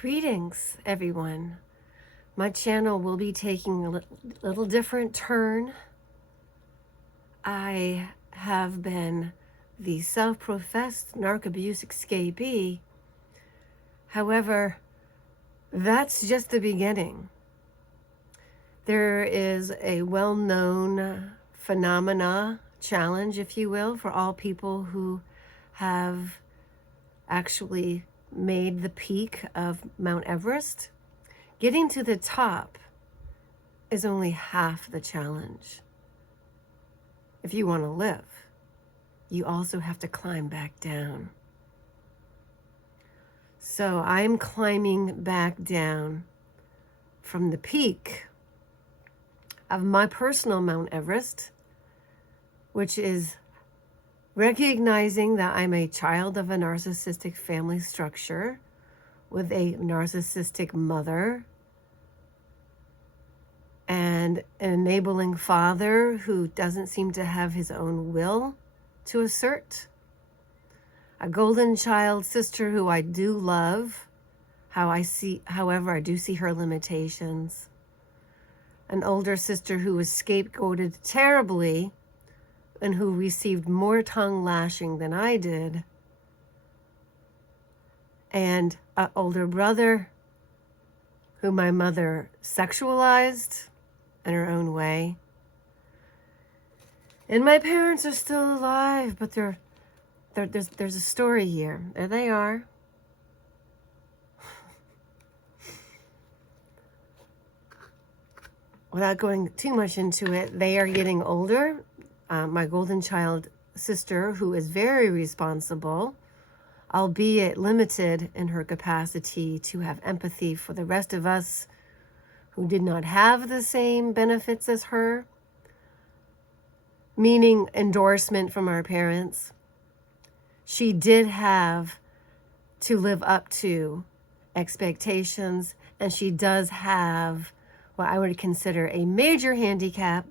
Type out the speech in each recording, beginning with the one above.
Greetings, everyone. My channel will be taking a little different turn. I have been the self-professed narc abuse escapee. However, that's just the beginning. There is a well-known challenge, if you will, for all people who have actually made the peak of Mt Everest. Getting to the top is only half the challenge. If you want to live, you also have to climb back down. So I'm climbing back down from the peak of my personal Mt Everest, which is recognizing that I'm a child of a narcissistic family structure with a narcissistic mother and an enabling father who doesn't seem to have his own will to assert, a golden child sister who I do love, however, I do see her limitations, an older sister who was scapegoated terribly and who received more tongue lashing than I did, and an older brother who my mother sexualized in her own way. And my parents are still alive, but there's a story here. There they are. Without going too much into it, they are getting older. My golden child sister, who is very responsible, albeit limited in her capacity to have empathy for the rest of us who did not have the same benefits as her, meaning endorsement from our parents. She did have to live up to expectations, and she does have what I would consider a major handicap,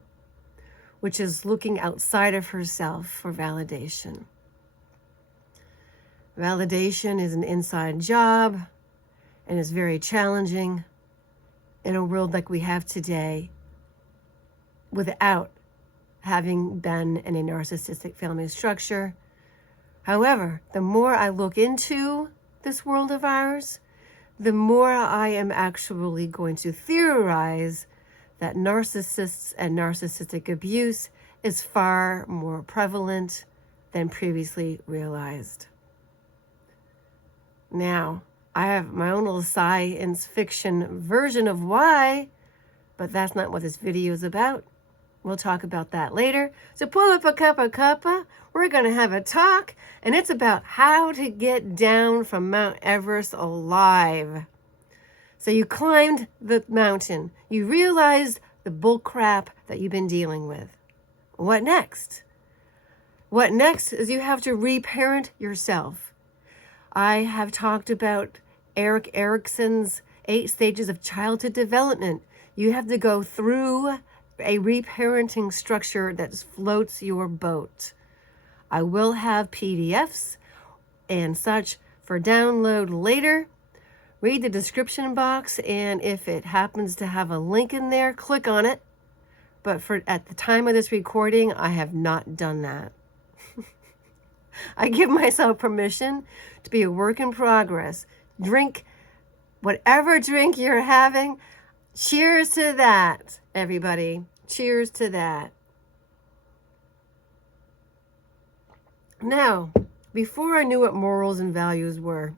which is looking outside of herself for validation. Validation is an inside job and is very challenging in a world like we have today without having been in a narcissistic family structure. However, the more I look into this world of ours, the more I am actually going to theorize that narcissists and narcissistic abuse is far more prevalent than previously realized. Now, I have my own little science fiction version of why, but that's not what this video is about. We'll talk about that later. So pull up a cup of cuppa. We're going to have a talk, and it's about how to get down from Mount Everest alive. So you climbed the mountain. You realized the bull crap that you've been dealing with. What next? What next is you have to reparent yourself. I have talked about Erik Erikson's 8 stages of childhood development. You have to go through a reparenting structure that floats your boat. I will have PDFs and such for download later. Read the description box, and if it happens to have a link in there, click on it. But at the time of this recording, I have not done that. I give myself permission to be a work in progress. Drink whatever drink you're having. Cheers to that, everybody. Cheers to that. Now, before I knew what morals and values were,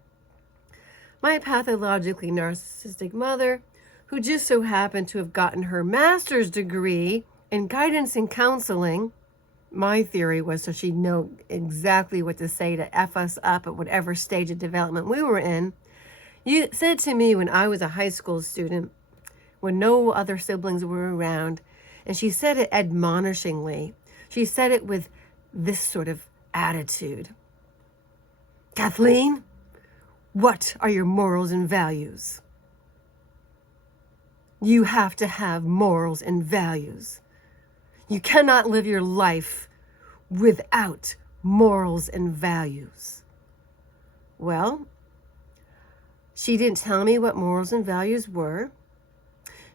my pathologically narcissistic mother, who just so happened to have gotten her master's degree in guidance and counseling, my theory was so she'd know exactly what to say to F us up at whatever stage of development we were in, you said to me when I was a high school student, when no other siblings were around, and she said it admonishingly. She said it with this sort of attitude. Kathleen, what are your morals and values? You have to have morals and values. You cannot live your life without morals and values. Well, She didn't tell me what morals and values were.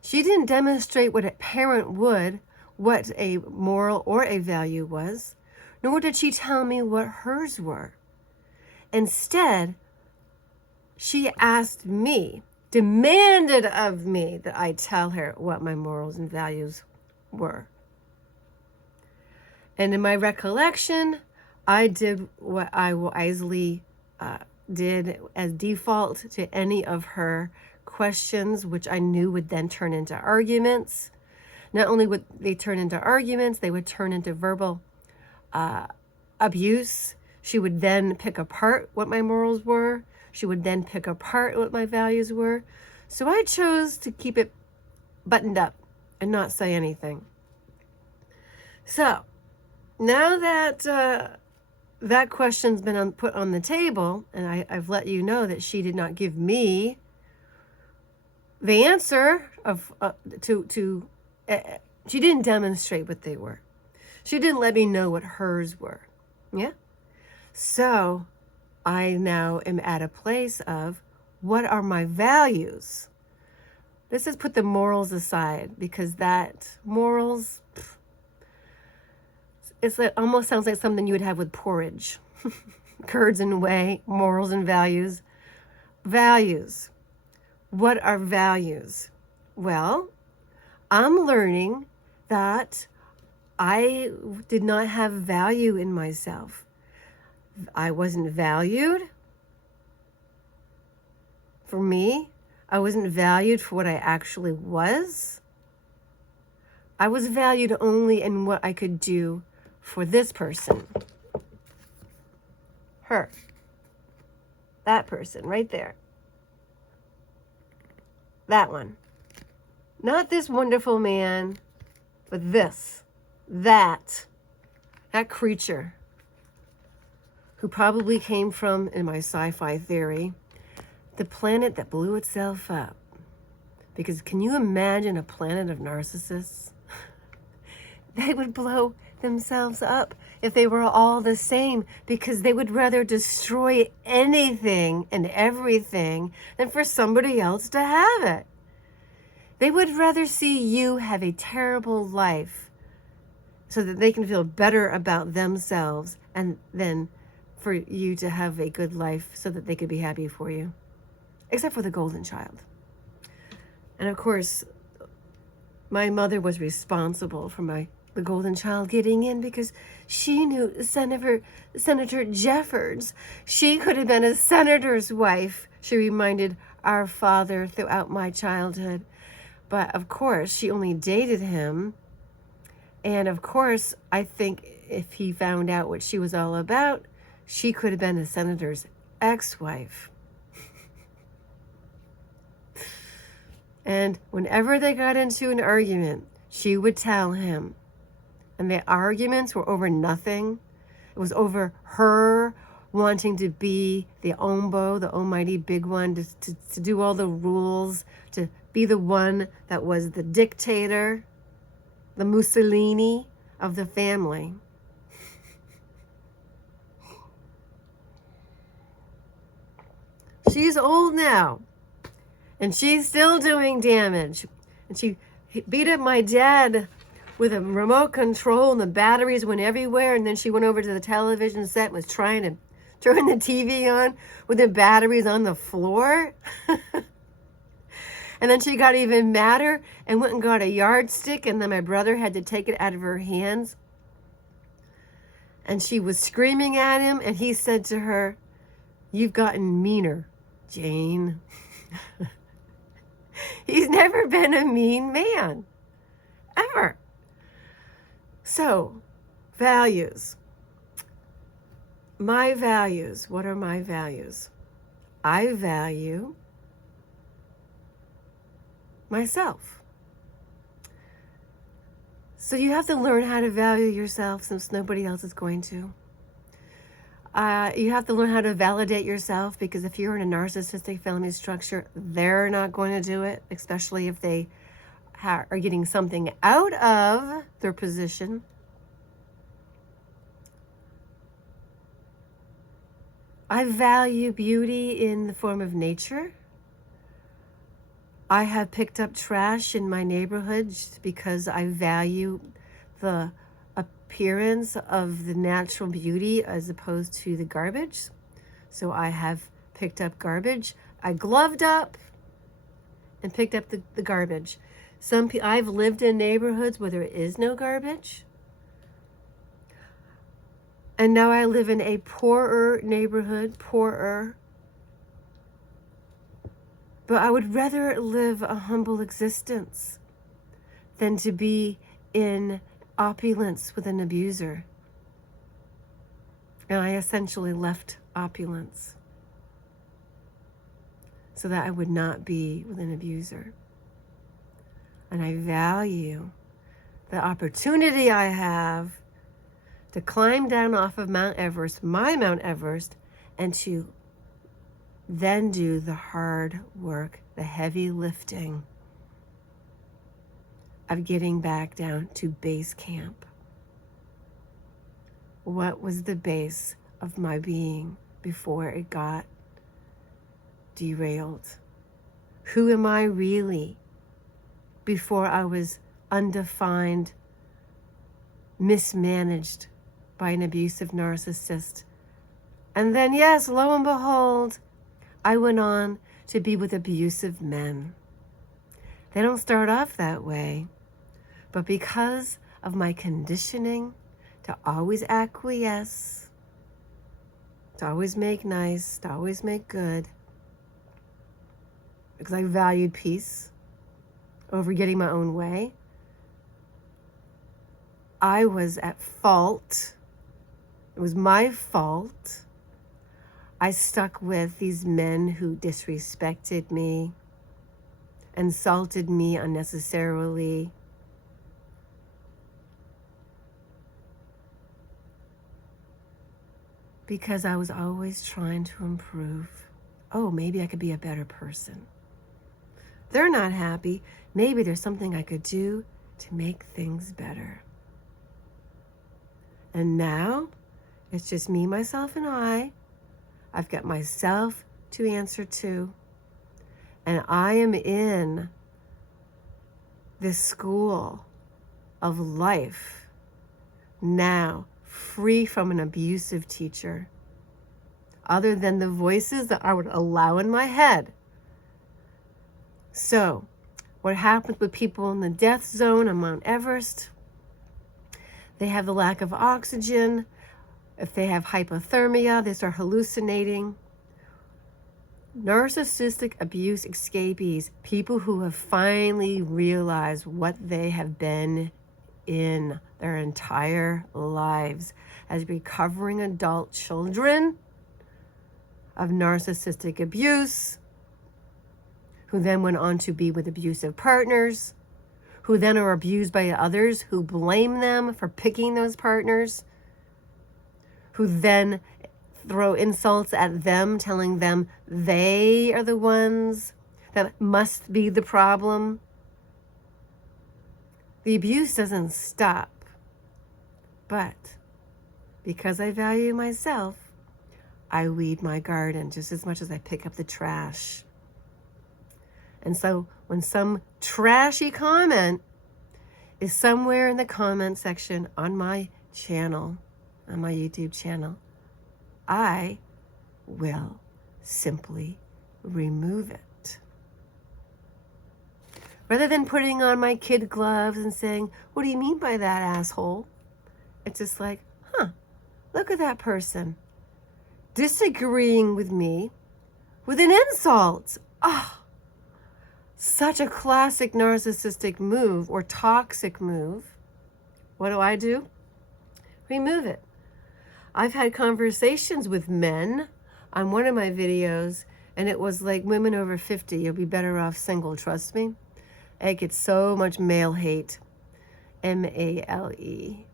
She didn't demonstrate what a parent would, what a moral or a value was, nor did she tell me what hers were. Instead, she asked me, demanded of me that I tell her what my morals and values were. And in my recollection, I did what I wisely did as default to any of her questions, which I knew would then turn into arguments. Not only would they turn into arguments, they would turn into verbal abuse. She would then pick apart what my morals were. She would then pick apart what my values were. So I chose to keep it buttoned up and not say anything. So now that that question's been put on the table, and I've let you know that she did not give me the answer of she didn't demonstrate what they were. She didn't let me know what hers were. Yeah. So I now am at a place of, what are my values? This is put the morals aside, because that morals, it's like, almost sounds like something you would have with porridge. Curds and whey, morals and values. Values. What are values? Well, I'm learning that I did not have value in myself. I wasn't valued for me. I wasn't valued for what I actually was. I was valued only in what I could do for this person. Her. That person right there. That one. Not this wonderful man, but this. That creature who probably came from, in my sci-fi theory, the planet that blew itself up. Because can you imagine a planet of narcissists? They would blow themselves up if they were all the same, because they would rather destroy anything and everything than for somebody else to have it. They would rather see you have a terrible life so that they can feel better about themselves, and then for you to have a good life so that they could be happy for you. Except for the golden child. And of course, my mother was responsible for the golden child getting in, because she knew Senator Jeffords. She could have been a senator's wife, she reminded our father throughout my childhood. But of course, she only dated him. And of course, I think if he found out what she was all about, she could have been a senator's ex-wife. And whenever they got into an argument, she would tell him. And the arguments were over nothing. It was over her wanting to be the Ombo, the almighty big one, to do all the rules, to be the one that was the dictator, the Mussolini of the family. She's old now, and she's still doing damage. And she beat up my dad with a remote control, and the batteries went everywhere. And then she went over to the television set and was trying to turn the TV on with the batteries on the floor. And then she got even madder and went and got a yardstick, and then my brother had to take it out of her hands. And she was screaming at him, and he said to her, "You've gotten meaner, Jane." He's never been a mean man, ever. So, values. My values. What are my values? I value myself. So you have to learn how to value yourself, since nobody else is going to. You have to learn how to validate yourself, because if you're in a narcissistic family structure, they're not going to do it, especially if they are getting something out of their position. I value beauty in the form of nature. I have picked up trash in my neighborhood just because I value the appearance of the natural beauty as opposed to the garbage. So I have picked up garbage. I gloved up and picked up the garbage. I've lived in neighborhoods where there is no garbage. And now I live in a poorer neighborhood, But I would rather live a humble existence than to be in opulence with an abuser. And I essentially left opulence so that I would not be with an abuser. And I value the opportunity I have to climb down off of Mount Everest, my Mount Everest, and to then do the hard work, the heavy lifting of getting back down to base camp. What was the base of my being before it got derailed? Who am I really before I was undefined, mismanaged by an abusive narcissist? And then, yes, lo and behold, I went on to be with abusive men. They don't start off that way, but because of my conditioning to always acquiesce, to always make nice, to always make good, because I valued peace over getting my own way, I was at fault. It was my fault. I stuck with these men who disrespected me, insulted me unnecessarily, because I was always trying to improve. Oh, maybe I could be a better person. They're not happy. Maybe there's something I could do to make things better. And now it's just me, myself, and I. I've got myself to answer to. And I am in this school of life now, free from an abusive teacher, other than the voices that I would allow in my head. So, what happens with people in the death zone on Mount Everest? They have the lack of oxygen. If they have hypothermia, they start hallucinating. Narcissistic abuse escapees, people who have finally realized what they have been in their entire lives as recovering adult children of narcissistic abuse, who then went on to be with abusive partners, who then are abused by others who blame them for picking those partners, who then throw insults at them, telling them they are the ones that must be the problem. The abuse doesn't stop. But because I value myself, I weed my garden just as much as I pick up the trash. And so when some trashy comment is somewhere in the comment section on my channel, on my YouTube channel, I will simply remove it. Rather than putting on my kid gloves and saying, "What do you mean by that, asshole?" It's just like, look at that person disagreeing with me with an insult. Such a classic narcissistic move or toxic move. What do? Remove it. I've had conversations with men on one of my videos, and it was like, women over 50, you'll be better off single, trust me. I get so much male hate, M-A-L-E.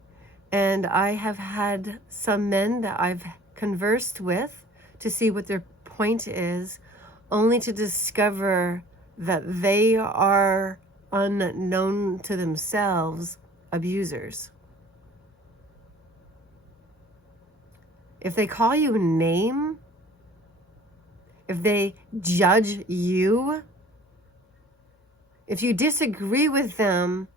And I have had some men that I've conversed with to see what their point is, only to discover that they are, unknown to themselves, abusers. If they call you a name, if they judge you, If you disagree with them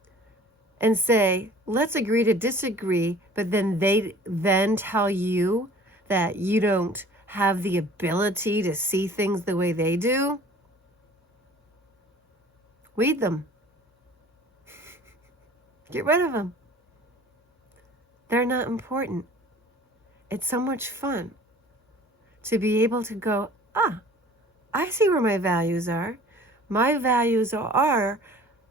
and say, let's agree to disagree, but then they then tell you that you don't have the ability to see things the way they do, weed them. Get rid of them. They're not important. It's so much fun to be able to go, I see where my values are. My values are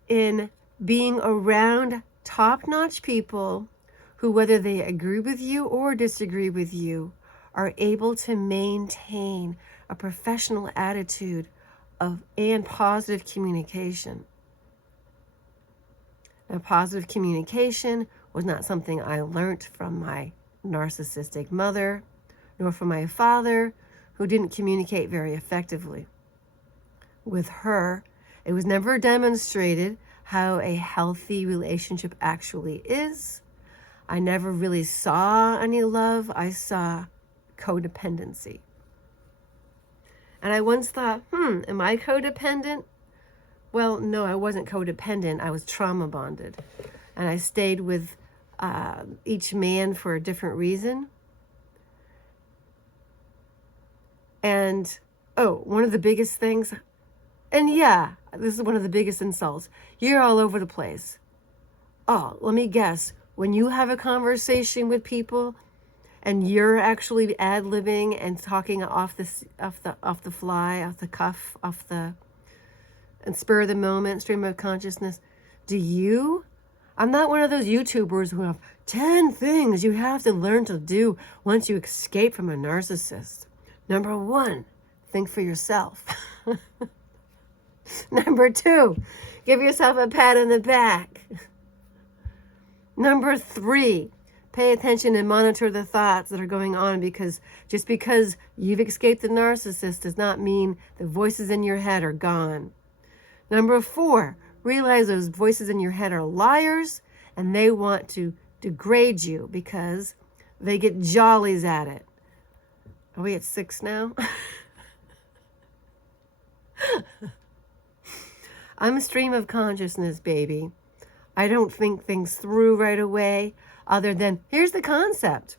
in being around top-notch people who, whether they agree with you or disagree with you, are able to maintain a professional attitude and positive communication. Now, positive communication was not something I learned from my narcissistic mother, nor from my father, who didn't communicate very effectively. With her, it was never demonstrated how a healthy relationship actually is. I never really saw any love. I saw codependency. And I once thought, am I codependent? Well, no, I wasn't codependent. I was trauma bonded. And I stayed with each man for a different reason. And, one of the biggest things, and yeah, this is one of the biggest insults. You're all over the place. Oh, let me guess. When you have a conversation with people and you're actually ad-libbing and talking off the fly, off the cuff, and spur of the moment, stream of consciousness, I'm not one of those YouTubers who have 10 things you have to learn to do once you escape from a narcissist. Number 1, think for yourself. Number 2, give yourself a pat on the back. Number 3, pay attention and monitor the thoughts that are going on, because just because you've escaped the narcissist does not mean the voices in your head are gone. Number 4, realize those voices in your head are liars and they want to degrade you because they get jollies at it. Are we at 6 now? I'm a stream of consciousness, baby. I don't think things through right away, other than, here's the concept.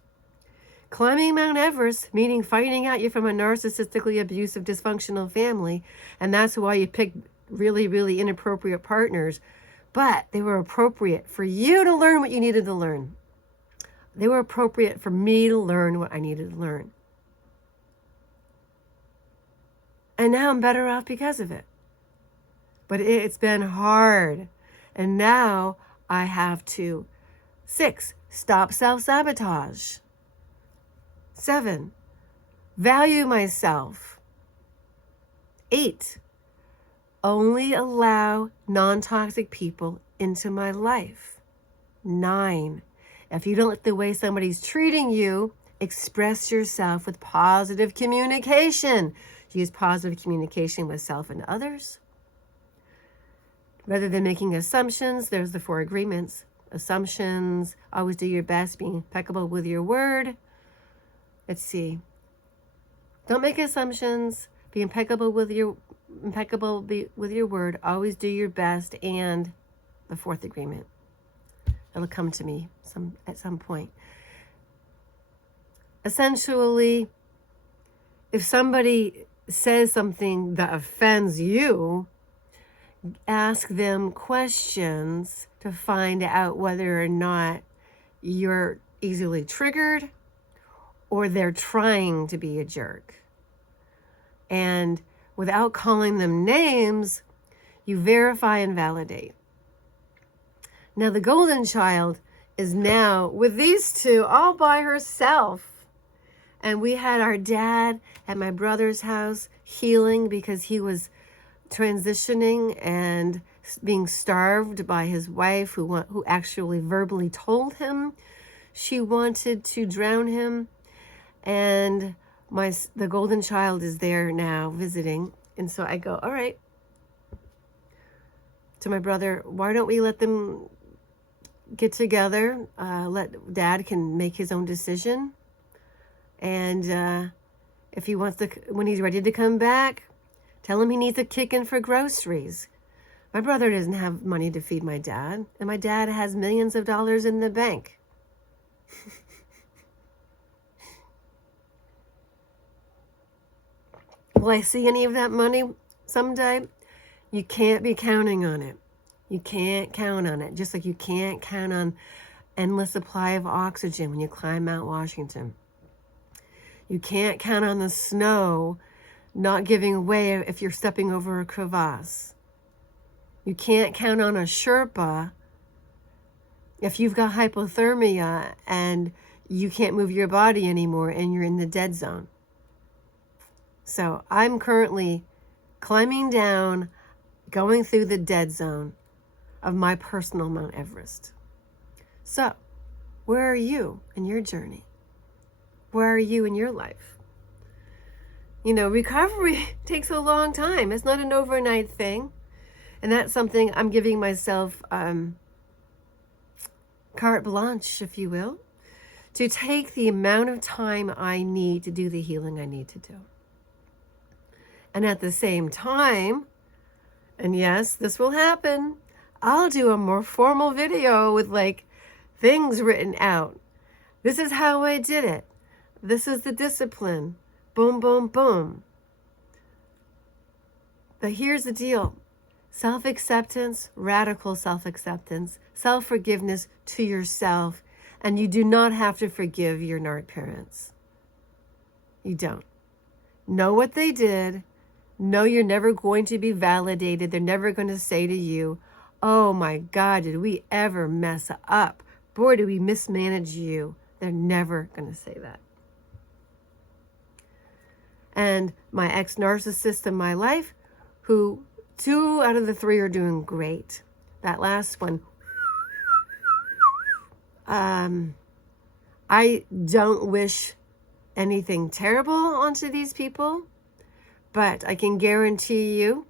Climbing Mt Everest, meaning finding out you're from a narcissistically abusive, dysfunctional family, and that's why you picked really, really inappropriate partners. But they were appropriate for you to learn what you needed to learn. They were appropriate for me to learn what I needed to learn. And now I'm better off because of it. But it's been hard. And now I have to. 6, stop self-sabotage. 7, value myself. 8, only allow non-toxic people into my life. 9, if you don't like the way somebody's treating you, express yourself with positive communication. Use positive communication with self and others. Rather than making assumptions, there's the 4 agreements. Assumptions, always do your best, be impeccable with your word. Let's see. Don't make assumptions, be impeccable with your word, always do your best, and the 4th agreement. It'll come to me at some point. Essentially, if somebody says something that offends you, ask them questions to find out whether or not you're easily triggered or they're trying to be a jerk. And without calling them names, you verify and validate. Now, the golden child is now with these 2 all by herself. And we had our dad at my brother's house healing because he was transitioning and being starved by his wife, who actually verbally told him she wanted to drown him. And the golden child is there now visiting. And so I go, all right, to my brother, why don't we let them get together? Let dad can make his own decision. And if he wants to, when he's ready to come back, tell him he needs a kick in for groceries. My brother doesn't have money to feed my dad, and my dad has millions of dollars in the bank. Will I see any of that money someday? You can't be counting on it. You can't count on it. Just like you can't count on endless supply of oxygen when you climb Mount Washington. You can't count on the snow not giving way if you're stepping over a crevasse. You can't count on a Sherpa if you've got hypothermia and you can't move your body anymore and you're in the dead zone. So I'm currently climbing down, going through the dead zone of my personal Mount Everest. So, where are you in your journey? Where are you in your life? You know, recovery takes a long time. It's not an overnight thing. And that's something I'm giving myself carte blanche, if you will, to take the amount of time I need to do the healing I need to do. And at the same time, and yes, this will happen, I'll do a more formal video with like things written out. This is how I did it. This is the discipline. Boom, boom, boom. But here's the deal. Self-acceptance, radical self-acceptance, self-forgiveness to yourself. And you do not have to forgive your narc parents. You don't. Know what they did. Know you're never going to be validated. They're never going to say to you, oh my God, did we ever mess up? Boy, did we mismanage you. They're never going to say that. And my ex-narcissist in my life, who 2 out of the 3 are doing great. That last one, I don't wish anything terrible onto these people, but I can guarantee you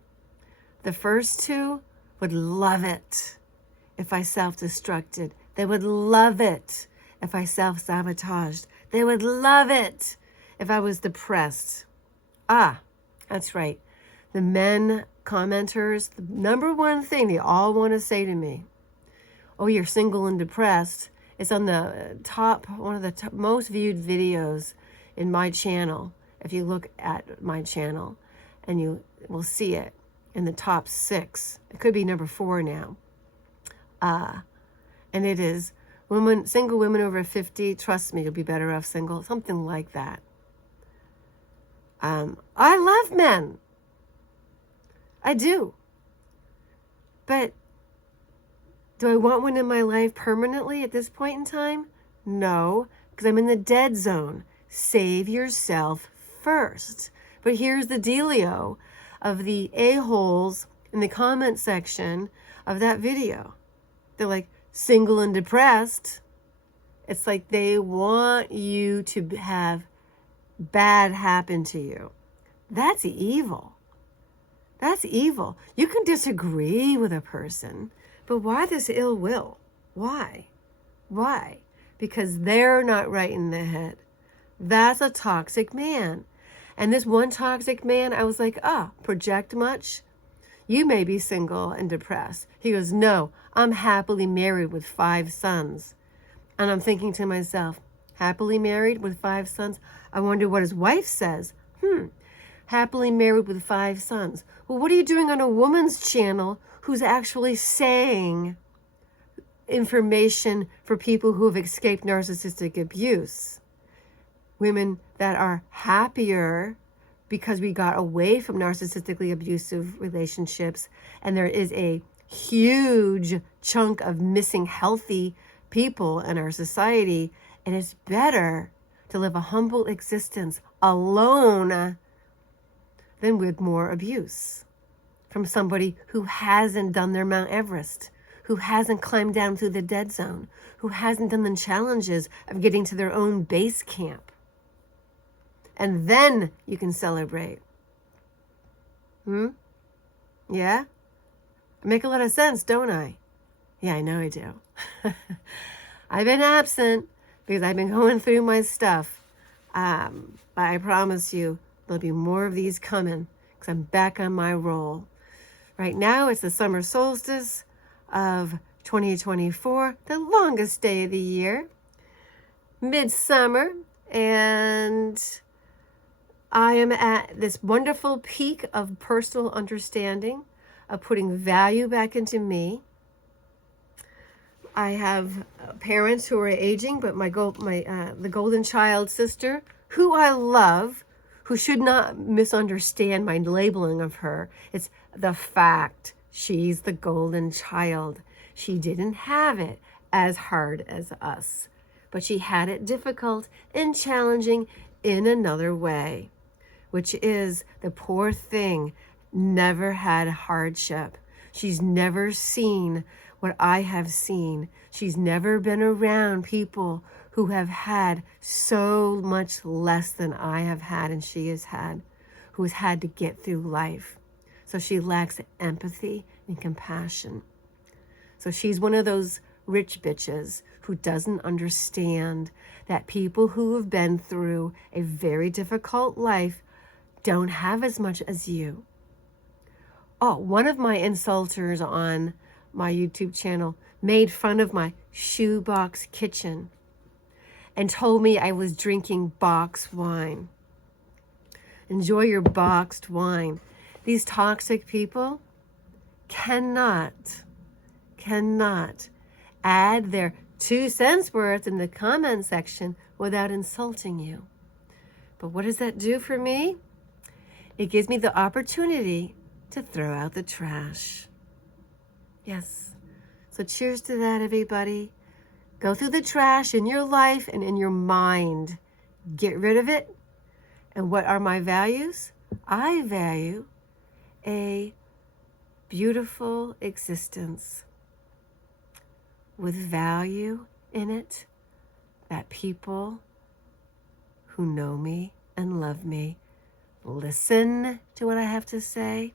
the first 2 would love it if I self-destructed. They would love it if I self-sabotaged. They would love it if I was depressed. Ah, that's right. The men commenters, the number one thing they all want to say to me, oh, you're single and depressed. It's on the top, one of the most viewed videos in my channel. If you look at my channel, and you will see it in the top 6. It could be number 4 now. And it is single women over 50. Trust me, you'll be better off single. Something like that. I love men. I do. But do I want one in my life permanently at this point in time? No, because I'm in the dead zone. Save yourself first. But here's the dealio of the a-holes in the comment section of that video. They're like, single and depressed. It's like they want you to have bad happen to you. That's evil. That's evil. You can disagree with a person, but why this ill will? Why? Why? Because they're not right in the head. That's a toxic man. And this one toxic man, I was like, project much? You may be single and depressed. He goes, no, I'm happily married with 5 sons. And I'm thinking to myself, happily married with 5 sons? I wonder what his wife says. Happily married with 5 sons. Well, what are you doing on a woman's channel who's actually saying information for people who have escaped narcissistic abuse? Women that are happier because we got away from narcissistically abusive relationships, and there is a huge chunk of missing healthy people in our society, and it's better to live a humble existence alone than with more abuse from somebody who hasn't done their Mount Everest, who hasn't climbed down through the dead zone, who hasn't done the challenges of getting to their own base camp. And then you can celebrate. Yeah? I make a lot of sense, don't I? Yeah, I know I do. I've been absent because I've been going through my stuff. But I promise you, there'll be more of these coming because I'm back on my roll. Right now, it's the summer solstice of 2024, the longest day of the year, midsummer, and I am at this wonderful peak of personal understanding, of putting value back into me. I have parents who are aging, but the golden child sister, who I love, who should not misunderstand my labeling of her. It's the fact she's the golden child. She didn't have it as hard as us, but she had it difficult and challenging in another way, which is the poor thing never had hardship. She's never seen what I have seen. She's never been around people who have had so much less than I have had and she has had, who has had to get through life. So she lacks empathy and compassion. So she's one of those rich bitches who doesn't understand that people who have been through a very difficult life don't have as much as you. Oh, one of my insulters on my YouTube channel made fun of my shoebox kitchen and told me I was drinking box wine. Enjoy your boxed wine. These toxic people cannot add their 2 cents worth in the comment section without insulting you. But what does that do for me? It gives me the opportunity to throw out the trash. Yes. So cheers to that, everybody. Go through the trash in your life and in your mind. Get rid of it. And what are my values? I value a beautiful existence with value in it, that people who know me and love me listen to what I have to say,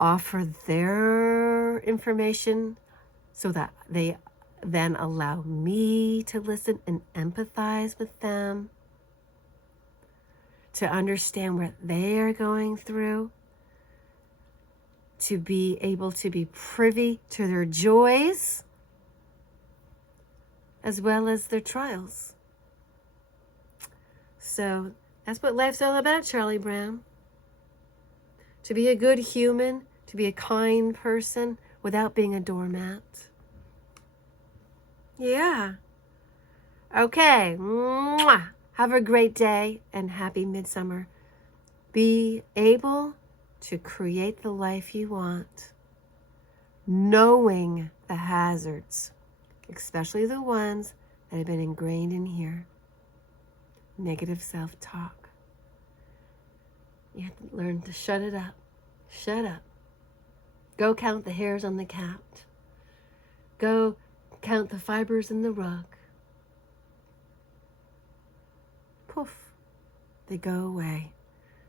offer their information so that they then allow me to listen and empathize with them, to understand what they are going through, to be able to be privy to their joys as well as their trials. So that's what life's all about, Charlie Brown. To be a good human, to be a kind person without being a doormat. Yeah. Okay. Mwah. Have a great day and happy midsummer. Be able to create the life you want, knowing the hazards, especially the ones that have been ingrained in here. Negative self-talk. You have to learn to shut it up. Shut up. Go count the hairs on the cat. Go count the fibers in the rug. Poof. They go away.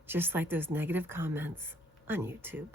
Just like those negative comments on YouTube.